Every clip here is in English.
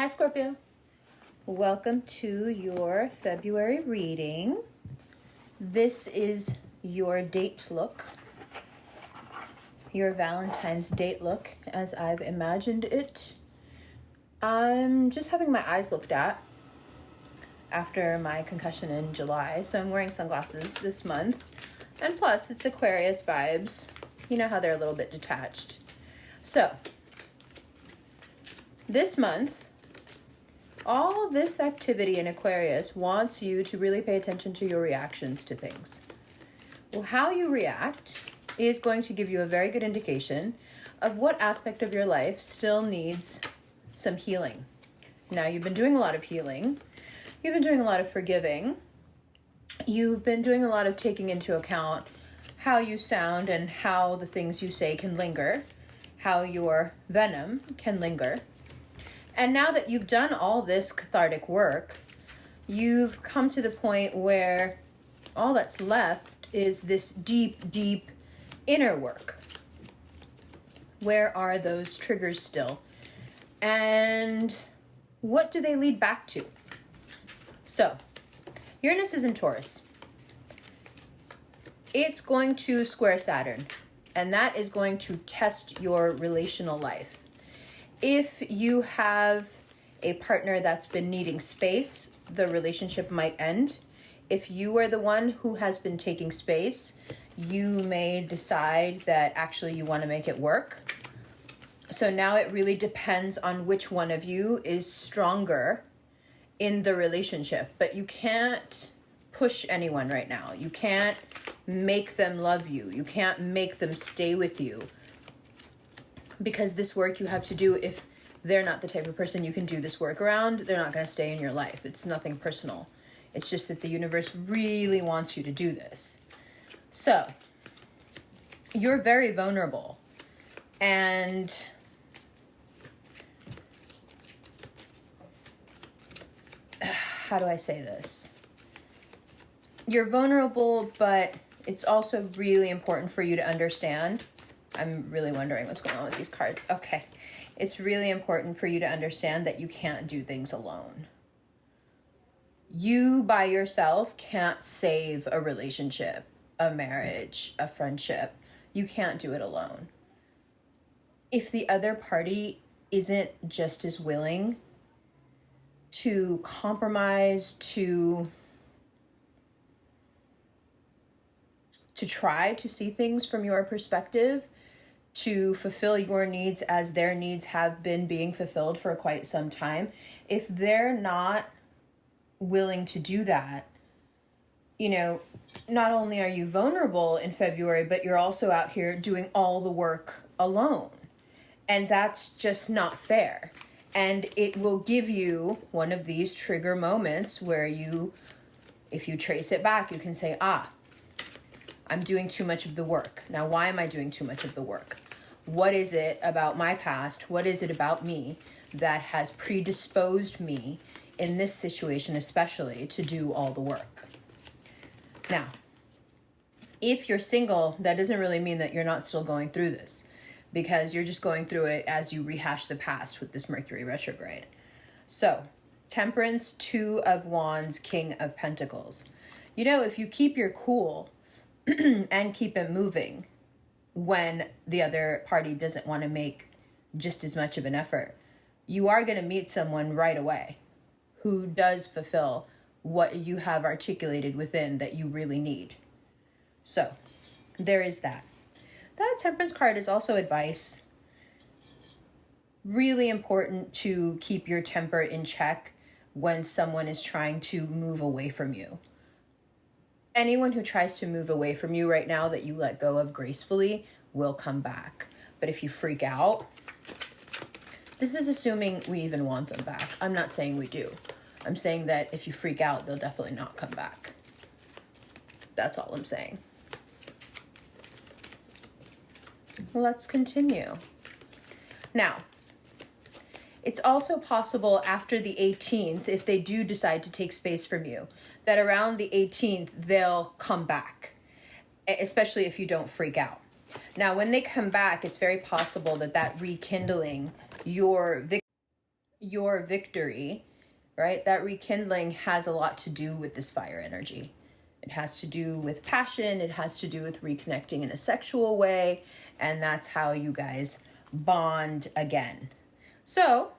Hi Scorpio, welcome to your February reading. This is your date look, your Valentine's date look as I've imagined it. I'm just having my eyes looked at after my concussion in July, so I'm wearing sunglasses this month. And plus, it's Aquarius vibes. You know how they're a little bit detached. So, this month, all this activity in Aquarius wants you to really pay attention to your reactions to things. Well, how you react is going to give you a very good indication of what aspect of your life still needs some healing. Now, you've been doing a lot of healing. You've been doing a lot of forgiving. You've been doing a lot of taking into account how you sound and how the things you say can linger, how your venom can linger. And now that you've done all this cathartic work, you've come to the point where all that's left is this deep, deep inner work. Where are those triggers still? And what do they lead back to? So, Uranus is in Taurus. It's going to square Saturn, and that is going to test your relational life. If you have a partner that's been needing space, the relationship might end. If you are the one who has been taking space, you may decide that actually you want to make it work. So now it really depends on which one of you is stronger in the relationship. But you can't push anyone right now. You can't make them love you. You can't make them stay with you. Because this work you have to do, if they're not the type of person you can do this work around, they're not going to stay in your life. It's nothing personal. It's just that the universe really wants you to do this. So, you're very vulnerable. And how do I say this? You're vulnerable, but it's also really important for you to understand. I'm really wondering what's going on with these cards. Okay. It's really important for you to understand that you can't do things alone. You by yourself can't save a relationship, a marriage, a friendship. You can't do it alone. If the other party isn't just as willing to compromise, to try to see things from your perspective, to fulfill your needs as their needs have been being fulfilled for quite some time, if they're not willing to do that, not only are you vulnerable in February, but you're also out here doing all the work alone. And that's just not fair. And it will give you one of these trigger moments where if you trace it back, you can say, I'm doing too much of the work. Now, why am I doing too much of the work? What is it about my past? What is it about me that has predisposed me in this situation, especially to do all the work? Now, if you're single, that doesn't really mean that you're not still going through this, because you're just going through it as you rehash the past with this Mercury retrograde. So, Temperance, Two of Wands, King of Pentacles. If you keep your cool and keep it moving when the other party doesn't want to make just as much of an effort, you are going to meet someone right away who does fulfill what you have articulated within that you really need. So there is that. That Temperance card is also advice. Really important to keep your temper in check when someone is trying to move away from you. Anyone who tries to move away from you right now that you let go of gracefully will come back. But if you freak out, this is assuming we even want them back. I'm not saying we do. I'm saying that if you freak out, they'll definitely not come back. That's all I'm saying. Let's continue. Now, it's also possible after the 18th, if they do decide to take space from you, that around the 18th, they'll come back, especially if you don't freak out. Now, when they come back, it's very possible that rekindling your your victory, right? That rekindling has a lot to do with this fire energy. It has to do with passion. It has to do with reconnecting in a sexual way. And that's how you guys bond again. So,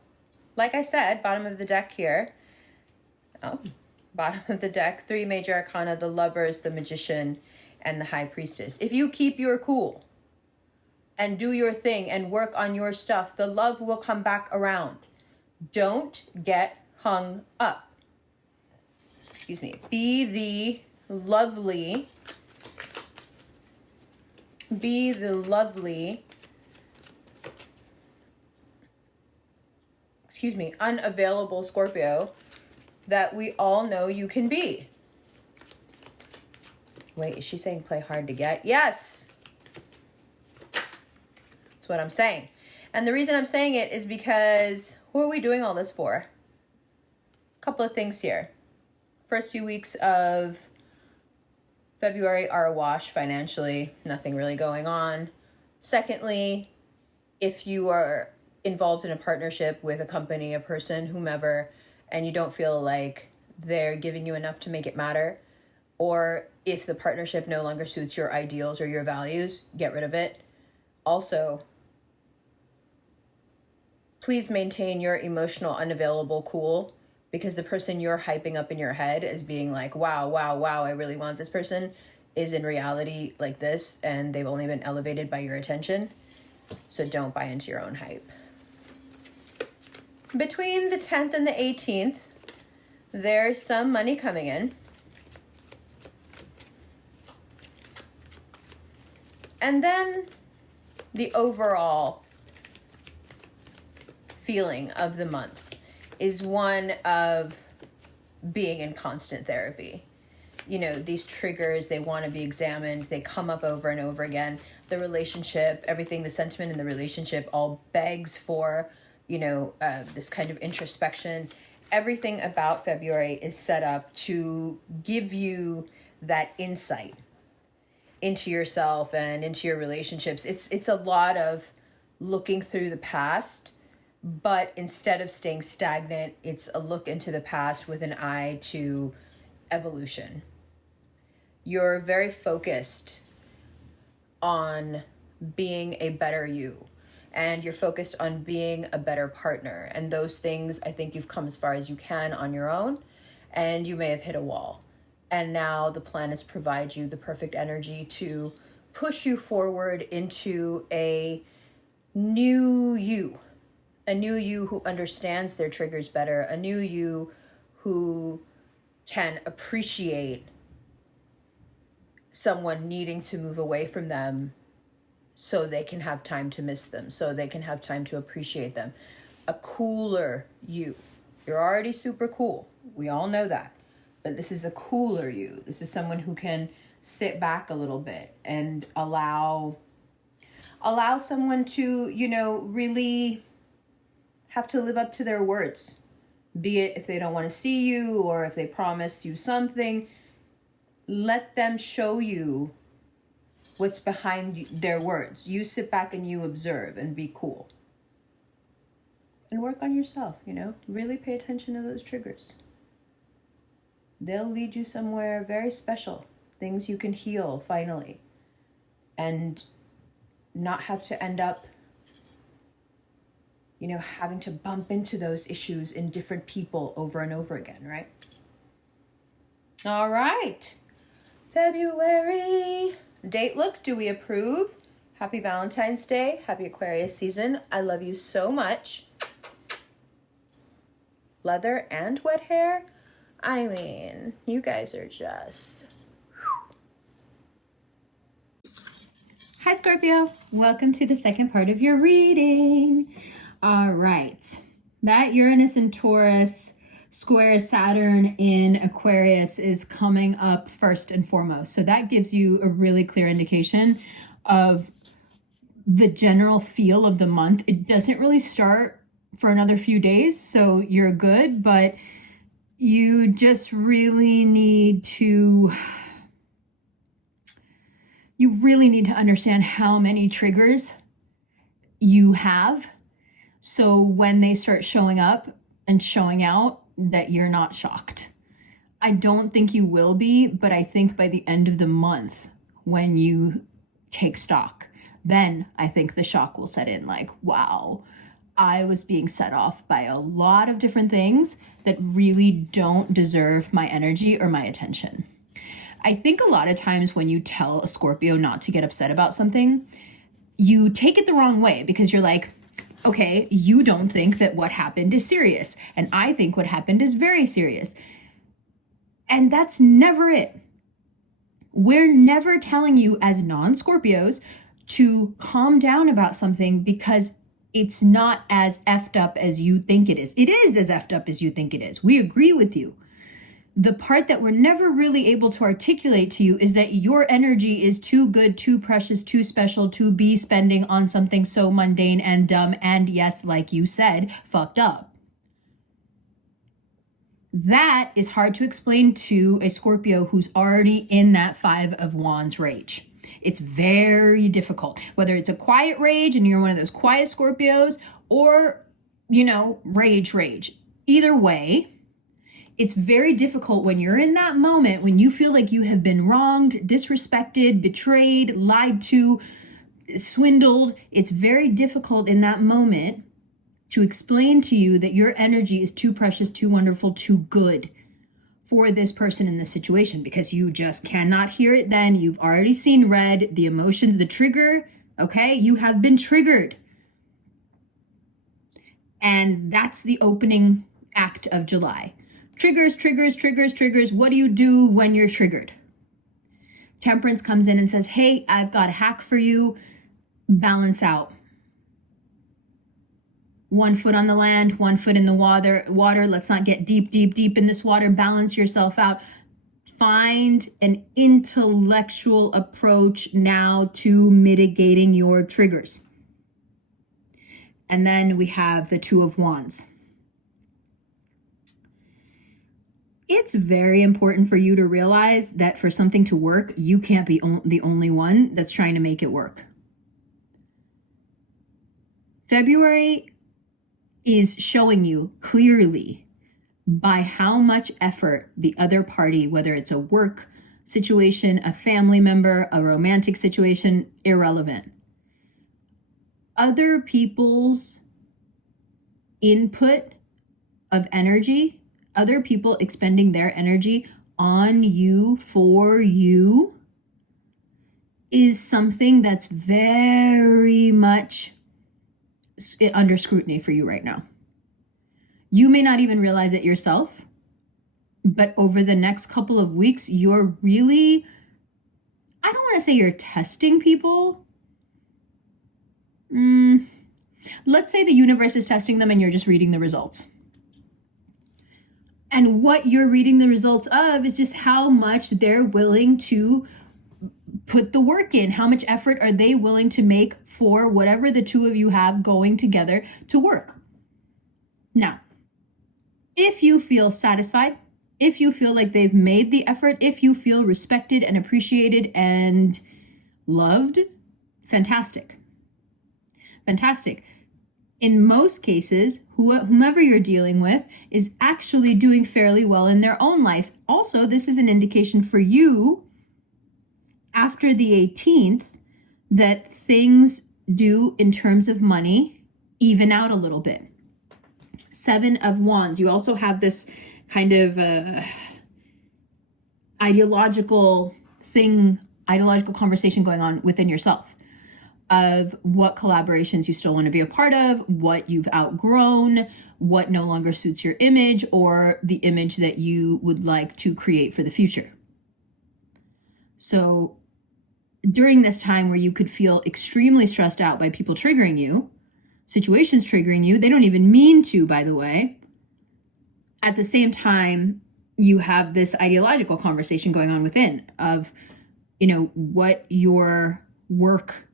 like I said, bottom of the deck here. Oh, bottom of the deck, 3 major arcana, the Lovers, the Magician, and the High Priestess. If you keep your cool and do your thing and work on your stuff, the love will come back around. Don't get hung up. Excuse me. Be the lovely, unavailable Scorpio that we all know you can be. Wait, is she saying play hard to get? Yes. That's what I'm saying. And the reason I'm saying it is because who are we doing all this for? A couple of things here. First few weeks of February are a wash financially, nothing really going on. Secondly, if you are involved in a partnership with a company, a person, whomever, and you don't feel like they're giving you enough to make it matter, or if the partnership no longer suits your ideals or your values, get rid of it. Also, please maintain your emotional unavailable cool, because the person you're hyping up in your head as being like, wow, wow, wow, I really want this person, is in reality like this, and they've only been elevated by your attention. So don't buy into your own hype. Between the 10th and the 18th, there's some money coming in. And then the overall feeling of the month is one of being in constant therapy. You know, these triggers, they want to be examined. They come up over and over again. The relationship, everything, the sentiment in the relationship all begs for, this kind of introspection. Everything about February is set up to give you that insight into yourself and into your relationships. It's a lot of looking through the past, but instead of staying stagnant, it's a look into the past with an eye to evolution. You're very focused on being a better you, and you're focused on being a better partner. And those things, I think you've come as far as you can on your own, and you may have hit a wall. And now the planets provide you the perfect energy to push you forward into a new you who understands their triggers better, a new you who can appreciate someone needing to move away from them so they can have time to miss them, so they can have time to appreciate them. A cooler you. You're already super cool. We all know that. But this is a cooler you. This is someone who can sit back a little bit and allow someone to, really have to live up to their words. Be it if they don't want to see you or if they promised you something, let them show you what's behind their words. You sit back and you observe and be cool. And work on yourself, really pay attention to those triggers. They'll lead you somewhere very special, things you can heal finally, and not have to end up, having to bump into those issues in different people over and over again, right? All right. February. Date look, do we approve? Happy Valentine's Day. Happy Aquarius season. I love you so much. Leather and wet hair. I mean, you guys are just... Hi, Scorpio. Welcome to the second part of your reading. All right. That Uranus and Taurus square Saturn in Aquarius is coming up first and foremost. So that gives you a really clear indication of the general feel of the month. It doesn't really start for another few days, so you're good, but you just really need to understand how many triggers you have So when they start showing up and showing out, that you're not shocked. I don't think you will be, but I think by the end of the month, when you take stock, then I think the shock will set in, like, wow, I was being set off by a lot of different things that really don't deserve my energy or my attention. I think a lot of times when you tell a Scorpio not to get upset about something, you take it the wrong way, because you're like, okay, you don't think that what happened is serious, and I think what happened is very serious. And that's never it. We're never telling you as non-Scorpios to calm down about something because it's not as effed up as you think it is. It is as effed up as you think it is. We agree with you. The part that we're never really able to articulate to you is that your energy is too good, too precious, too special to be spending on something so mundane and dumb and, yes, like you said, fucked up. That is hard to explain to a Scorpio who's already in that Five of Wands rage. It's very difficult, whether it's a quiet rage and you're one of those quiet Scorpios, or, rage. Either way, it's very difficult when you're in that moment, when you feel like you have been wronged, disrespected, betrayed, lied to, swindled. It's very difficult in that moment to explain to you that your energy is too precious, too wonderful, too good for this person in this situation, because you just cannot hear it then. You've already seen red, the emotions, the trigger, okay? You have been triggered. And that's the opening act of July. Triggers. What do you do when you're triggered? Temperance comes in and says, hey, I've got a hack for you. Balance out. 1 foot on the land, 1 foot in the water. Let's not get deep in this water. Balance yourself out. Find an intellectual approach now to mitigating your triggers. And then we have the Two of Wands. It's very important for you to realize that for something to work, you can't be the only one that's trying to make it work. February is showing you clearly by how much effort the other party, whether it's a work situation, a family member, a romantic situation, irrelevant. Other people's input of energy, other people expending their energy on you, for you, is something that's very much under scrutiny for you right now. You may not even realize it yourself, but over the next couple of weeks, you're really, I don't want to say you're testing people. Let's say the universe is testing them and you're just reading the results. And what you're reading the results of is just how much they're willing to put the work in. How much effort are they willing to make for whatever the two of you have going together to work? Now, if you feel satisfied, if you feel like they've made the effort, if you feel respected and appreciated and loved, fantastic. Fantastic. In most cases, whomever you're dealing with is actually doing fairly well in their own life. Also, this is an indication for you after the 18th that things do, in terms of money, even out a little bit. 7 of Wands. You also have this kind of ideological conversation going on within yourself of what collaborations you still want to be a part of, what you've outgrown, what no longer suits your image, or the image that you would like to create for the future. So during this time where you could feel extremely stressed out by people triggering you, situations triggering you, they don't even mean to, by the way. At the same time, you have this ideological conversation going on within of, what your work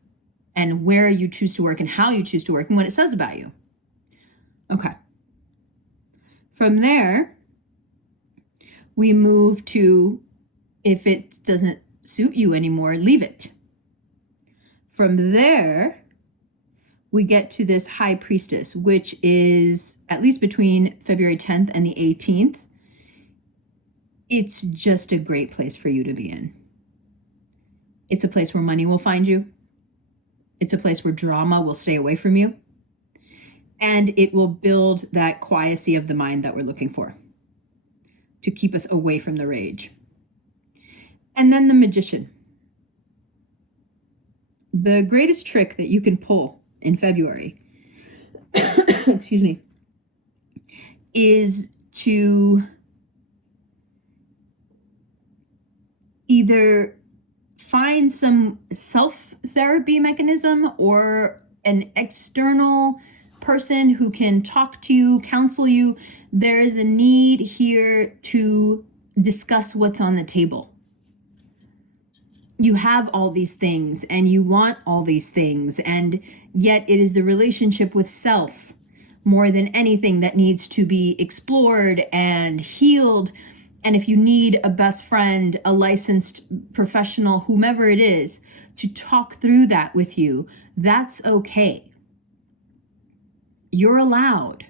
and where you choose to work and how you choose to work and what it says about you. Okay. From there, we move to, if it doesn't suit you anymore, leave it. From there, we get to this High Priestess, which is at least between February 10th and the 18th. It's just a great place for you to be in. It's a place where money will find you. It's a place where drama will stay away from you. And it will build that quiescy of the mind that we're looking for to keep us away from the rage. And then the Magician. The greatest trick that you can pull in February, excuse me, is to either find some self-therapy mechanism or an external person who can talk to you, counsel you. There is a need here to discuss what's on the table. You have all these things and you want all these things, and yet it is the relationship with self more than anything that needs to be explored and healed. And if you need a best friend, a licensed professional, whomever it is, to talk through that with you, that's okay. You're allowed.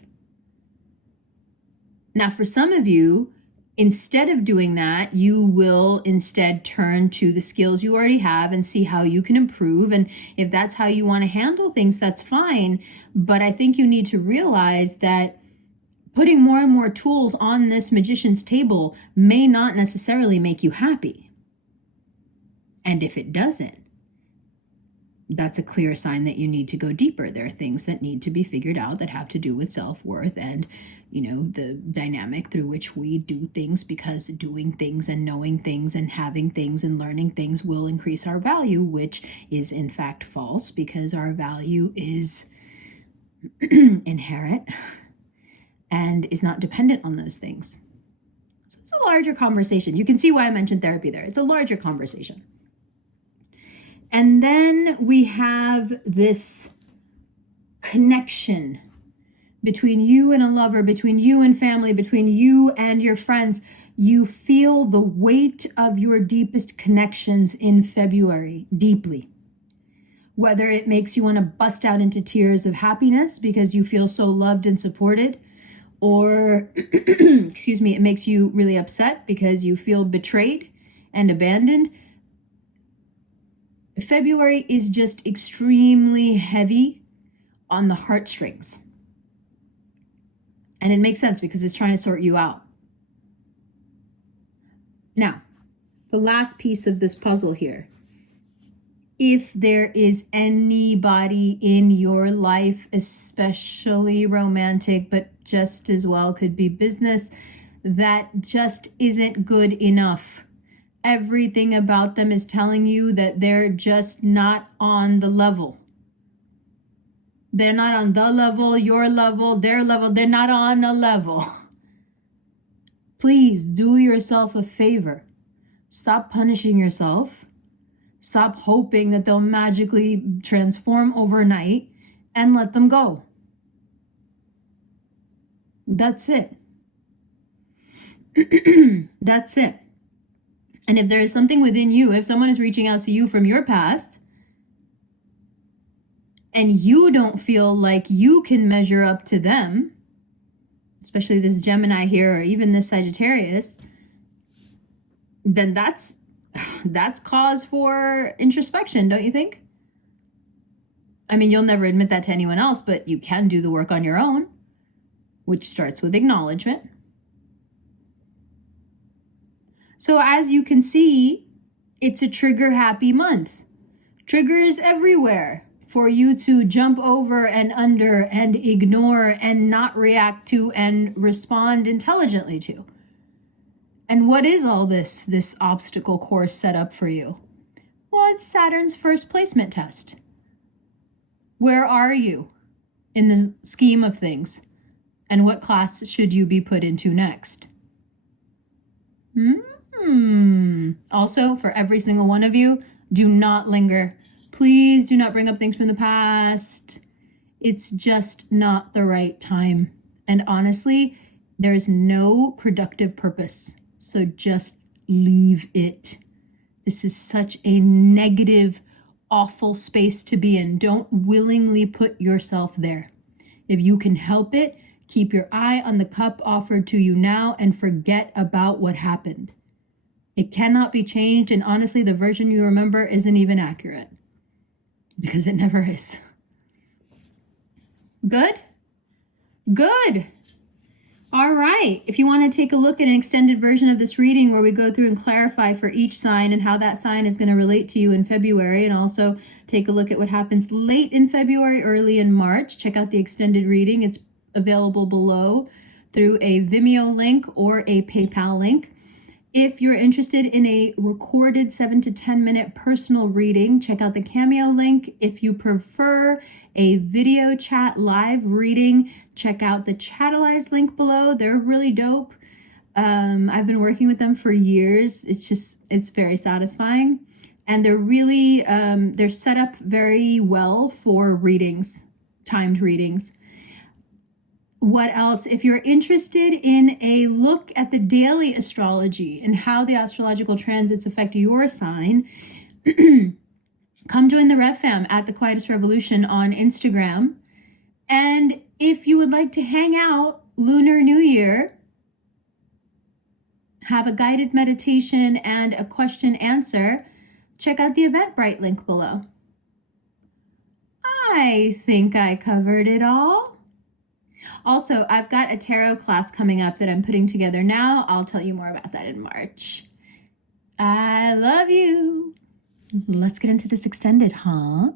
Now, for some of you, instead of doing that, you will instead turn to the skills you already have and see how you can improve. And if that's how you want to handle things, that's fine. But I think you need to realize that putting more and more tools on this magician's table may not necessarily make you happy. And if it doesn't, that's a clear sign that you need to go deeper. There are things that need to be figured out that have to do with self-worth and, the dynamic through which we do things, because doing things and knowing things and having things and learning things will increase our value, which is in fact false, because our value is inherent and is not dependent on those things. So it's a larger conversation. You can see why I mentioned therapy there. It's a larger conversation. And then we have this connection between you and a lover, between you and family, between you and your friends. You feel the weight of your deepest connections in February deeply. Whether it makes you want to bust out into tears of happiness because you feel so loved and supported, or, excuse me, it makes you really upset because you feel betrayed and abandoned. February is just extremely heavy on the heartstrings. And it makes sense because it's trying to sort you out. Now, the last piece of this puzzle here. If there is anybody in your life, especially romantic, but just as well could be business, that just isn't good enough. Everything about them is telling you that they're just not on the level. They're not on the level, your level, their level. They're not on a level. Please do yourself a favor. Stop punishing yourself. Stop hoping that they'll magically transform overnight, and let them go. That's it. That's it. And if there is something within you, if someone is reaching out to you from your past, and you don't feel like you can measure up to them, especially this Gemini here, or even this Sagittarius, then that's cause for introspection, don't you think? I mean, you'll never admit that to anyone else, but you can do the work on your own, which starts with acknowledgement. So as you can see, it's a trigger happy month. Triggers everywhere for you to jump over and under and ignore and not react to and respond intelligently to. And what is all this obstacle course set up for you? Well, it's Saturn's first placement test. Where are you in the scheme of things? And what class should you be put into next? Also, for every single one of you, do not linger. Please do not bring up things from the past. It's just not the right time. And honestly, there is no productive purpose. So just leave it. This is such a negative, awful space to be in. Don't willingly put yourself there. If you can help it, keep your eye on the cup offered to you now and forget about what happened. It cannot be changed, and honestly, the version you remember isn't even accurate because it never is. Good? Good. All right. If you want to take a look at an extended version of this reading where we go through and clarify for each sign and how that sign is going to relate to you in February, and also take a look at what happens late in February, early in March, check out the extended reading. It's available below through a Vimeo link or a PayPal link. If you're interested in a recorded 7 to 10 minute personal reading, check out the Cameo link. If you prefer a video chat live reading, check out the Chatalize link below. They're really dope. I've been working with them for years. It's very satisfying. And they're really, they're set up very well for readings, timed readings. What else? If you're interested in a look at the daily astrology and how the astrological transits affect your sign, come join the Rev Fam at the Quietest Revolution on Instagram. And if you would like to hang out Lunar New Year, have a guided meditation and a question answer, check out the Eventbrite link below. I think I covered it all. Also, I've got a tarot class coming up that I'm putting together now. I'll tell you more about that in March. I love you. Let's get into this extended, huh?